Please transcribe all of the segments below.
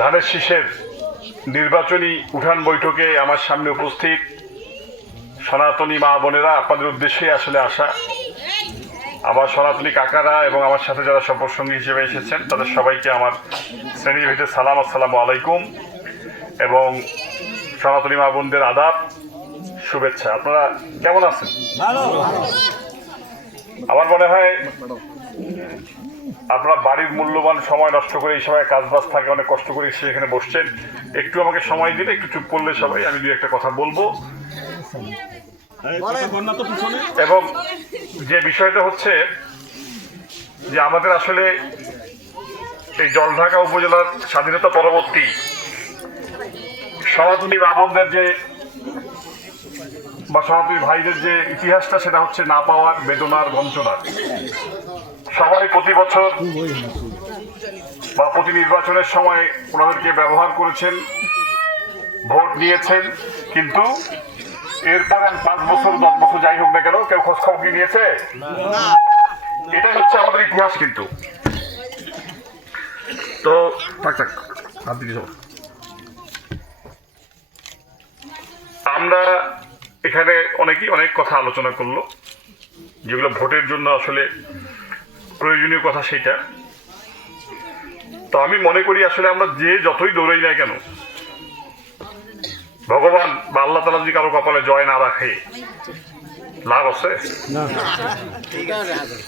ধানের শীষের নির্বাচনী উঠান বৈঠকে আমার সামনে উপস্থিত সনাতনী মা বোনেরা, আপনাদের উদ্দেশ্যে আসলে আসা। আমার সনাতনী কাকারা এবং আমার সাথে যারা সফরসঙ্গী হিসেবে এসেছেন তাদের সবাইকে আমার শ্রেণীর ভিতরে সালাম, আসসালামু আলাইকুম, এবং সনাতনী মা বোনদের আদাব, শুভেচ্ছা। আপনারা কেমন আছেন? আমার মনে হয় আপনারা বাড়ির মূল্যবান সময় নষ্ট করে এই সময় কাজ বাজ থাকে, অনেক কষ্ট করে এসে এখানে বসছেন। একটু আমাকে সময় দিলে, একটু চুপ করলে সবাই, আমি দু একটা কথা বলবো। এবং যে বিষয়টা হচ্ছে যে আমাদের আসলে এই জলঢাকা উপজেলার স্বাধীনতা পরবর্তী সনাতনী বাবনদের যে বা সনাতনী ভাইদের যে ইতিহাসটা, সেটা হচ্ছে না পাওয়ার বেদনার, বঞ্চনার। সবাই প্রতি বছর বা প্রতি নির্বাচনের সময় ওনাদেরকে ব্যবহার করেছেন, ভোট নিয়েছেন, কিন্তু এরপর 5 বছর 10 বছর যাই হোক না কেন, কেউ খোঁজ খবর কি নিয়েছে? এটাই হচ্ছে আমাদের ইতিহাস। কিন্তু তো আমরা এখানে অনেকেই অনেক কথা আলোচনা করলো, যেগুলো ভোটের জন্য আসলে প্রয়োজনীয় কথা সেটা। তো আমি মনে করি আসলে আমরা যে যতই দৌড়াই না কেন, ভগবান বা আল্লাহ তাআলা যদি কারো কপালে জয় না রাখে, লাভ আছে?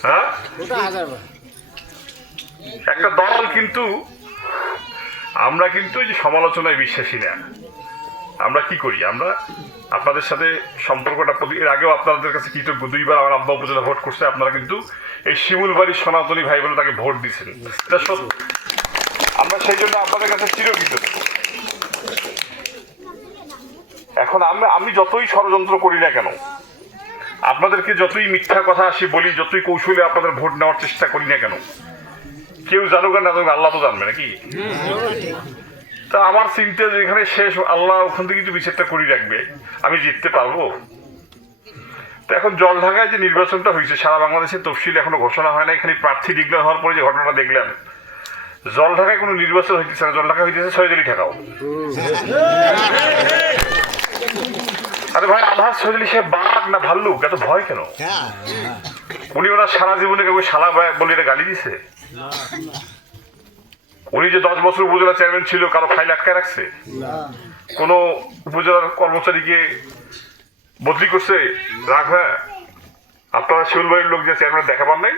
হ্যাঁ, একটা দল কিন্তু আমরা কিন্তু এই যে সমালোচনায় বিশ্বাসী না। আমরা কি করি, আমরা আপনাদের সাথে সম্পর্কটা, এর আগেও আপনাদের কাছে কৃতজ্ঞ। 2 বার আমার আব্বা উপজেলা ভোট করছে, আপনারা কিন্তু এই শিমুলবাড়ির সনাতনী ভাই বোন তাকে ভোট দিচ্ছেন, এটা সত্য। আমরা সেই জন্য আপনাদের কাছে চিরকৃতজ্ঞ। এখন আমি যতই ষড়যন্ত্র করি না কেন, আপনাদেরকে যতই মিথ্যা কথা আসি বলি, যতই কৌশলে আপনাদের ভোট নেওয়ার চেষ্টা করি না কেন, কেউ জানুক আর না জানুক, আল্লাহ তো জানবে নাকি? তা আমার চিন্তা যেখানে শেষ, আল্লাহ ওখান থেকে কিন্তু বিচারটা করে রাখবে, আমি জিততে পারবো। তো এখন জলঢাকায় যে নির্বাচনটা হয়েছে, সারা বাংলাদেশে তফসিল এখনো ঘোষণা হয় না। এখানে প্রার্থী ডিক্লেয়ার হওয়ার পরে যে ঘটনাটা দেখলাম, জলঢাকায় কোনো নির্বাচন হইতেছে না, জলঢাকা হইতেছে সৈয়দলি ঠেকাও। আরে ভাই, আলহাজ সৈয়দলি সাহেব বাঘ না ভাল্লুক? এত ভয় কেন? উনি ওনার সারা জীবনে কেউ শালা বলে এটা গালি দিছে? উনি যে 10 বছর উপজেলা চেয়ারম্যান ছিল, কারো ফাইল আটকায় রাখছে? কোন উপজেলার কর্মচারীকে বদলি করছে? রাখ ভাই, আপনারা শিউলবাড়ির লোক যে চেয়ারম্যান দেখা পান নাই,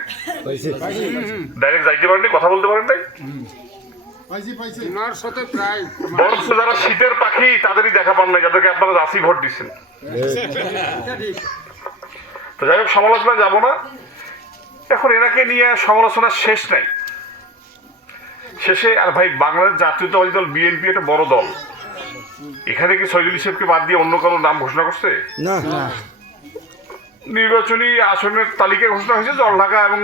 ডাইরেক্ট যাইতে পারেন নাই, কথা বলতে পারেন নাই। বরঞ্চ যারা শীতের পাখি তাদেরই দেখা পান নাই, যাদেরকে আপনারা রাশি ভোট দিচ্ছেন। তো যাই হোক, সমালোচনা যাবো না এখন। এনাকে নিয়ে সমালোচনা শেষ নাই, শেষে। আর ভাই, বাংলাদেশ জাতীয়তাবাদী দল বিএনপি একটা বড় দল, এখানে কি সৈয়দুল সাহেবকে বাদ দিয়ে অন্য কারো নাম ঘোষণা করছে? না। নির্বাচনী আসনের তালিকা ঘোষণা হয়েছে, জলঢাকা এবং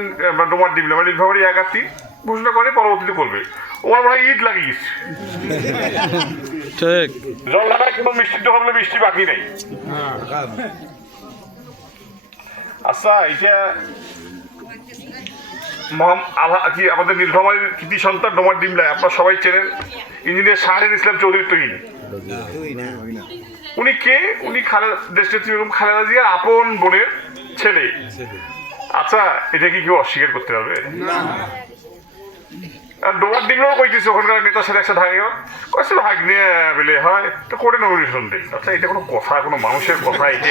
ডোমার ডিমলা, মানে নীলফামারী 1 আর 3 ঘোষণা করে, পরবর্তীতে করবে। ওর ভাই ঈদ লাগিয়েছে, জলঢাকায় কোনো মিষ্টি হবে, মিষ্টি বাকি নেই। আচ্ছা, এটা কি আমাদের নীলফামারীর কৃতি সন্তান ডোমার ডিমলায়, আপনারা সবাই চেনেন, ইঞ্জিনিয়ার শাহরিয়ার ইসলাম চৌধুরী তৈরি। উনি কে? উনি দেশনেত্রী বেগম খালেদা জিয়ার আপন বোনের ছেলে। আচ্ছা, এটা কি কেউ অস্বীকার করতে পারবে? আর ডোমার ডিমলাও কইতেছে, ওখানকার নেতার সাথে একসাথে থাকে, কয়েছে ভাগ নিয়ে বেলে হয় তো করে নমিনেশন দিন। আচ্ছা, এটা কোনো কথা, কোনো মানুষের কথা? এটা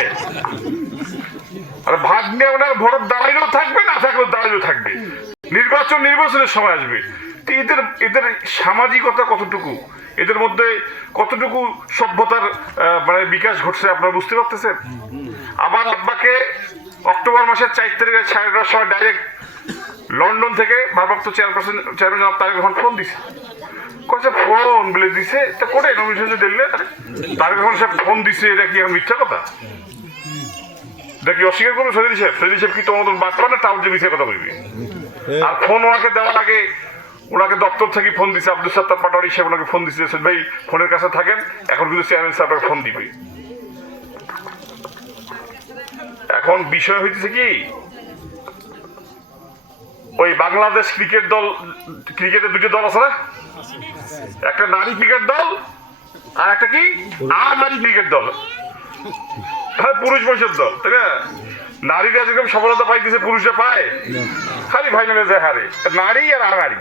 আর ভাগ নিয়ে ওনার ভোটের দাঁড়াইলেও থাকবে, না থাকলেও দাঁড়াইলেও থাকবে। নির্বাচনের সময় আসবে। তো এদের সামাজিকতা কতটুকু, এদের মধ্যে কতটুকু সভ্যতার মানে বিকাশ ঘটছে আপনারা বুঝতে পারতেছেন? আমার আব্বাকে অক্টোবর মাসের 4 তারিখে 11:30 সময় ডাইরেক্ট লন্ডন থেকে ভারপ্রাপ্ত চেয়ারম্যান তারেক রহমান ফোন দিছে। কয়েছে ফোন বলে দিছে, তা করে নমিনেশন দিলে তারেক রহমান সাহেব ফোন দিছে, এটা কি এখন মিথ্যা কথা? এটা কি অস্বীকার করবে সৈয়দুল সাহেব? সৈয়দুল সাহেব কি তোমার বাঁচবা না তাও যে মিথ্যা কথা বলবি? আর ফোন ওনাকে দেওয়ার আগে ওনাকে দপ্তর থেকে ফোন দিছে, আব্দুল সাত্তার পাটোয়ারি সাহেব ওনাকে ফোন দিচ্ছে, ভাই ফোনের কাছে থাকেন, এখন কিন্তু চেয়ারম্যান সাহেব ফোন দিবে। এখন বিষয় হইতেছে কি, ওই বাংলাদেশ ক্রিকেট দল, ক্রিকেটের দুটো দল আছে না, একটা নারী ক্রিকেট দল আর একটা কি আর নারী ক্রিকেট দল, হ্যাঁ পুরুষ বয়সের দল, তাই না? নারীরা যেরকম সফলতা পাইতেছে পুরুষরা পায়, খালি ফাইনালে যায় হারে নারী আর নারী।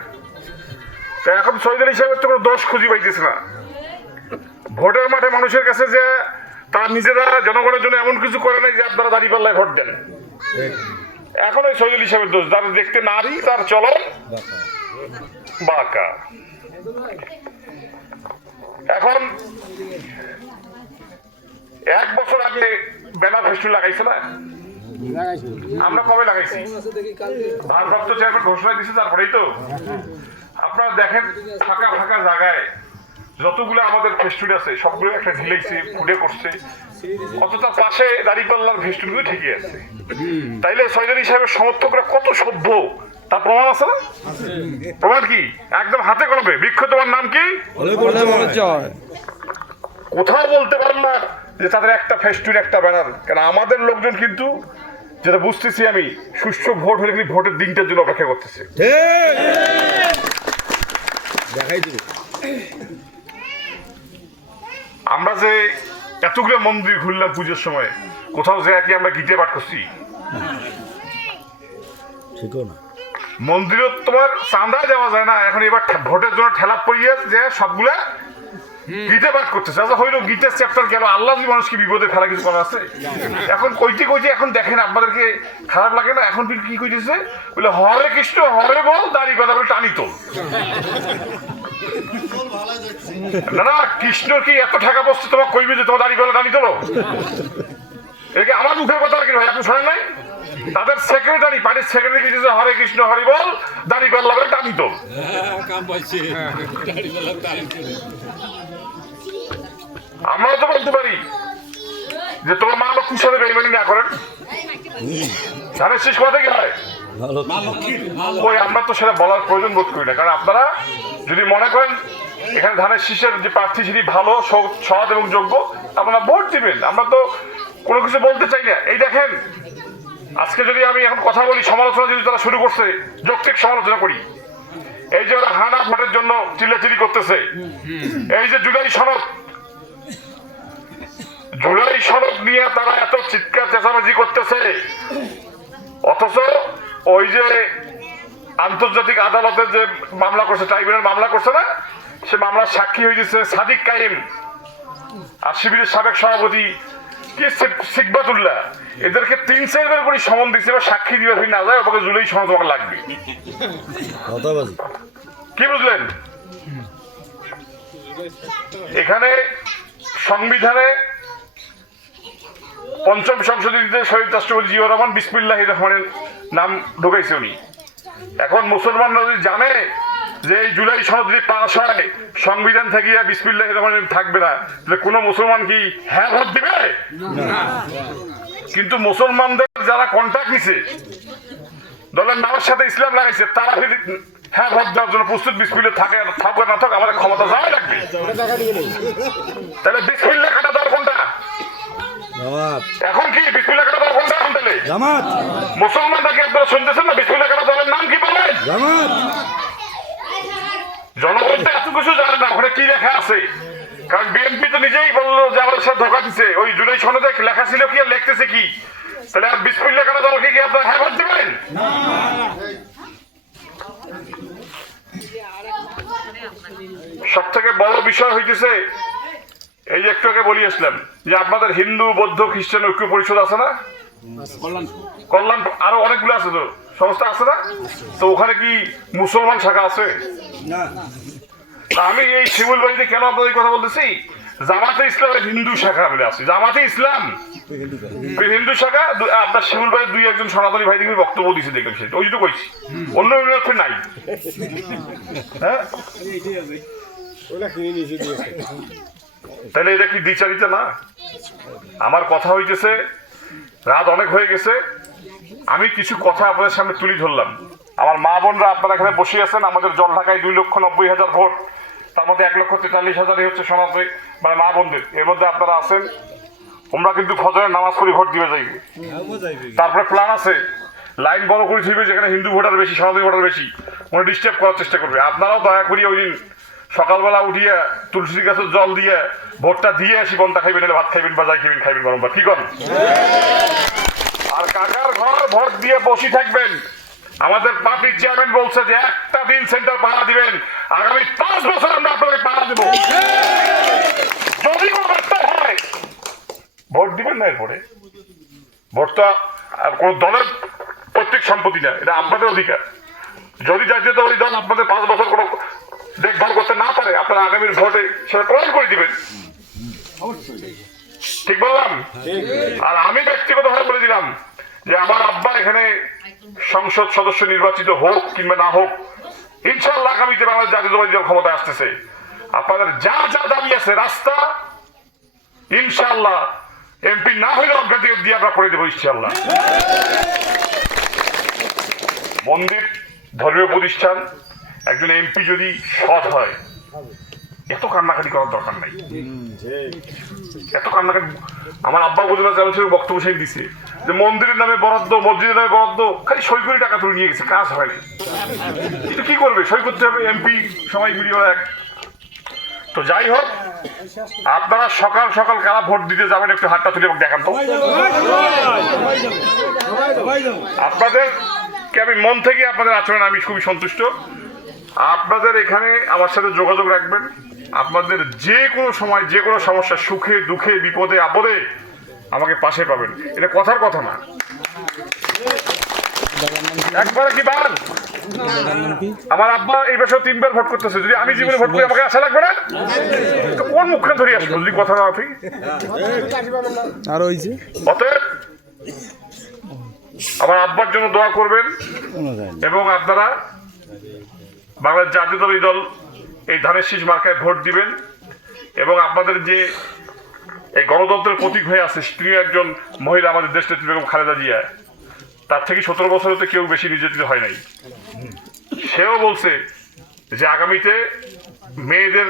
তা এখন শহীদ হিসাবে তো কোনো দোষ খুঁজি পাইতেছে না। ভোটের মাঠে মানুষের কাছে যে তারা নিজেরা জনগণের জন্য এমন কিছু করে নাই যে আপনারা দাঁড়িপাল্লায় ভোট দেন। এখন ওই শহীদ হিসাবের দোষ, যারা দেখতে নারী তার চলন বাঁকা। এখন 1 বছর আগে ব্যানার ফেস্টুন লাগাইছে না, আমরা কবে লাগাইছি? ভারপ্রাপ্ত চেয়ারম্যান ঘোষণা দিচ্ছে, তারপরেই তো আপনারা দেখেন ফাঁকা ফাঁকা জায়গায় যতগুলো আমাদের ফেস্টুন আছে সবগুলো একটা ঢিলাইছে, ফুটে করছে, অথচ তার পাশে দাঁড়িপাল্লার ফেস্টুনগুলো ঠিকই আছে। তাইলে শহীদ সাহেবের সমর্থকরা কত সভ্য তার প্রমাণ আছে না? প্রমাণ কি? একদম হাতে কলমে। বৃক্ষ তোমার নাম কি? কোথাও বলতে পারেন না যে তাদের একটা ফেস্টুন একটা ব্যানার। কারণ আমাদের লোকজন কিন্তু, যেটা বুঝতেছি আমি, সুষ্ঠু ভোট হলে কিন্তু ভোটের দিনটার জন্য অপেক্ষা করতেছে। আমরা যে এতগুলো মন্দির ঘুরলাম পুজোর সময়, কোথাও যে কি আমরা গীতে পাঠ করছি? মন্দিরে তোমার চাঁদা দেওয়া যায় না। এখন এবার ভোটের জন্য ঠেলা পড়িয়ে যে সবগুলা গীতে পাঠ করতেছে। আচ্ছা হইলো গীতের চ্যাপ্টার গেল, আল্লাহ যদি মানুষকে বিপদে ফেলা কিছু করা আছে? এখন কইতে কইতে এখন দেখেন আপনাদেরকে খারাপ লাগে না? এখন কি কইতেছে বলে হরে কৃষ্ণ হরে বল দাড়ি কথা বলে টানি তোল। না না, কৃষ্ণ কি এত টাকা বসছে তোমার কইবে যে তোমার দাড়ি গলা টানি তোলো? একে আমার মুখের কথা কি ভাই, আপনি শোনেন নাই? তাদের সেক্রেটারি, পার্টির সেক্রেটারি কি হরে কৃষ্ণ হরি বল দাড়ি গলা বলে টানি তোল। আমরাও তো বলতে পারি যে তোমার মা লক্ষ্মীর সাথে বেইমানি না করেন। ধানের শেষ কথা কি হয় ওই, আমরা তো সেটা বলার প্রয়োজন বোধ করি না। কারণ আপনারা যদি মনে করেন এখানে ধানের শীষের যে প্রার্থী যিনি ভালো, সৎ এবং যোগ্য, আপনারা ভোট দিবেন। আমরা তো কোনো কিছু বলতে চাই না। এই দেখেন আজকে যদি আমি এখন কথা বলি, সমালোচনা যদি তারা শুরু করছে, যৌক্তিক সমালোচনা করি। এই যে ওরা হানা ভোটের জন্য চিল্লাচিল্লি করতেছে, এই যে জুলাই সনদ নিয়ে তারা এত চিৎকার চেঁচামেচি করতেছে, অথচ ওই যে আন্তর্জাতিক আদালতের যে মামলা করছে, ট্রাইব্যুনাল মামলা করছে না, সে মামলার সাক্ষী হয়ে গেছে সাদিক কায়েম আর শিবিরের সাবেক সভাপতি কি সিকবাতুল্লাহ। এদেরকে 3-4 বার করে সমন দিচ্ছে, এবার সাক্ষী দিবে না যায়, ওকে জুলাই সনদ তোমাকে লাগবে। কি বুঝলেন? এখানে সংবিধানে ৫ম সংশোধিত শহীদ রাষ্ট্রপতি জিয়াউর রহমান বিসমিল্লাহির রহমানের নাম ঢুকাইছে উনি। এখন মুসলমানরা যদি জানে যে এই জুলাই সনদ যদি পাস হয়, সংবিধান থেকে বিসমিল্লাহির রহমানের থাকবে না, তাহলে কোনো মুসলমান কি হ্যাঁ ভোট দিবে? কিন্তু মুসলমানদের যারা কন্ট্যাক্ট নিছে, দলের নামের সাথে ইসলাম লাগাইছে, তারা হ্যাঁ ভোট দেওয়ার জন্য প্রস্তুত। বিসমিল্লাহ থাকবে না থাক, আমাদের ক্ষমতা যাওয়া লাগবে। তাহলে বিসমিল্লাহ কাটা দল কোনটা? এখন কি বিসমিল্লাহ কাটা দল কোনটা? এখন তাহলে মুসলমানরা কি আপনারা শুনতেছেন না? বিসমিল্লাহ কাটা দলের নাম কি বলেন? জনগণ তো এত কিছু জানে না ওখানে কি লেখা আছে। কারণ বিএনপি তো নিজেই বললো যে আমাদের সাথে ধোকা দিচ্ছে। ওই জুলাই সনদে লেখা ছিল কি আর লিখতেছে কি? তাহলে আর বিসমিল্লাহ কাটা দলকে কি আপনারা হ্যাঁ ভোট দেবেন? সব থেকে বড় বিষয় হইতেছে এই যে একটু আগে বলি আসলাম যে আপনাদের হিন্দু বৌদ্ধ খ্রিস্টান ঐক্য পরিষদ আছে না, কল্যাণ আরো অনেকগুলো আছে তো সংস্থা আছে না, তো ওখানে কি মুসলমান শাখা আছে? আমি এই শিমুল বাড়িতে কেন আপনাদের কথা বলতেছি, জামাতে ইসলামের হিন্দু শাখা বলে আছে, জামাতে ইসলাম হিন্দু শাখা। আপনার শিমুল বাড়ির 2-1 সনাতনী ভাই দেখবি বক্তব্য দিচ্ছে, দেখবেন সেটা ওই তো কইছি, অন্য ইউনিভার্সিটি নাই। হ্যাঁ, তাহলে এটা কি দ্বিচারিতা না? আমার কথা হইতেছে, রাত অনেক হয়ে গেছে, আমি কিছু কথা আপনাদের সামনে তুলে ধরলাম। আমার মা বোনরা আপনারা এখানে বসে আছেন, আমাদের জল ঢাকায় 2,90,000 ভোট, তার মধ্যে 1,43,000 হচ্ছে সনাতনী মানে মা বোনদের। এর মধ্যে আপনারা আছেন, তোমরা কিন্তু ফজরের নামাজ পড়ি ভোট দিবে যাইবে। তারপরে প্ল্যান আছে লাইন বড় করে থাকবে, যেখানে হিন্দু ভোটার বেশি, সনাতনী ভোটার বেশি, মনে ডিস্টার্ব করার চেষ্টা করবে। আপনারাও দয়া করি ওই দিন সকালবেলা উঠিয়ে তুলসী গাছের জল দিয়ে ভোটটা দিয়ে আসি, বনটা খাইবেন, ভাত খাইবেন বা যাই খাইবেন গরম ভাত, কি করেন? আর কাকার ঘর ভোট দিয়ে বসে থাকবেন। আমাদের পার্টির চেয়ারম্যান বলছে যে একটা দিন সেন্টার পাহারা দিবেন, আগামী 5 বছর আমরা আপনাদের পাহারা দেবো। যদি কোনো ব্যর্থ হয় ভোট দিবেন না। এরপরে ভোটটা কোন দলের পৈতৃক সম্পত্তি না, এটা আপনাদের অধিকার। যদি জাতীয়তাবাদী দল আপনাদের 5 বছর কোনো দেখভাল করতে না পারে, আপনারা আগামীর ভোটে সেটা প্রমাণ করে দিবেন। ঠিক বললাম? আর আমি ব্যক্তিগতভাবে বলে দিলাম যে আমার আব্বা এখানে সংসদ সদস্য নির্বাচিত হোক কিংবা না হোক, ইনশাআল্লাহ আগামীতে বাংলাদেশ জাতীয়তাবাদী দল ক্ষমতায় আসতেছে। আপনাদের যা যা দাবি আছে, রাস্তা ইনশাআল্লাহ এমপি না হইলে অগ্রাধিকার দিয়ে আমরা করে দেবো ইনশাআল্লাহ। মন্দির, ধর্মীয় প্রতিষ্ঠান, একজন এমপি যদি সৎ হয়, এত কান্নাকাটি করার দরকার নাই। এত কান্নাকাটি, আমার আব্বা উপজেলা চেয়ারম্যান বক্তব্য সেই দিছে যে মন্দিরের নামে বরাদ্দ, মসজিদের নামে বরাদ্দ, খালি সই করে টাকা তুলে নিয়ে গেছে, কাজ হয়নি। কিন্তু কি করবে, সই করতে হবে, এমপি সবাই মিলিয়ে এক। তো যাই হোক, আপনারা সকাল সকাল কারা ভোট দিতে যাবেন একটু হাতটা তুলে দেখান তো। আপনাদেরকে আমি মন থেকে আপনাদের আচরণ আমি খুবই সন্তুষ্ট। আপনাদের এখানে আমার সাথে যোগাযোগ রাখবেন। আপনাদের যে কোনো সময় যে কোনো সমস্যা, সুখে দুঃখে বিপদে আপদে আমাকে পাশে পাবেন, এটা কথার কথা না। একবারে কি বার আমার আব্বা এই বছর 3 বার ভোট করতেছে, যদি আমি জীবনে ভোট করি আমাকে আশা লাগবে না? কোন মুখখান ধরে আসবো যদি কথা না ঠিক? অতএব আমার আব্বার জন্য দোয়া করবেন এবং আপনারা বাংলাদেশ জাতীয়তাবাদী দল এই ধানের শীষ মার্কায় ভোট দিবেন। এবং আপনাদের যে এই গণতন্ত্রের প্রতীক হয়ে আছে, তিনি একজন মহিলা, আমাদের দেশ নেত্রী বেগম খালেদা জিয়া, তার থেকে 17 বছরে তো কেউ বেশি নির্যাতিত হয় নাই। সেও বলছে যে আগামীতে মেয়েদের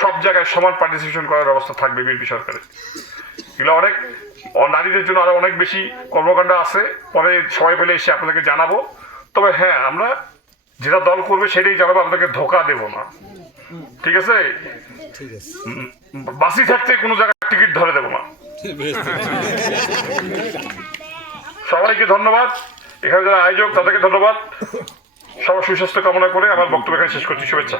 সব জায়গায় সমান পার্টিসিপেশন করার ব্যবস্থা থাকবে বিএনপি সরকারের। এগুলো অনেক নারীদের জন্য আরো অনেক বেশি কর্মকাণ্ড আছে, পরে সবাই পেলে এসে আপনাদেরকে জানাবো। তবে হ্যাঁ, আমরা যেটা দল করবে সেটাই জানাবো, আপনাদেরকে ধোকা দেব না, ঠিক আছে? বাসি থাকতে কোনো জায়গায় টিকিট ধরে দেবো না। সবাইকে ধন্যবাদ, এখানে যারা আয়োজক তাদেরকে ধন্যবাদ। সবার সুস্বাস্থ্য কামনা করে আমার বক্তব্য এখানে শেষ করছি। শুভেচ্ছা।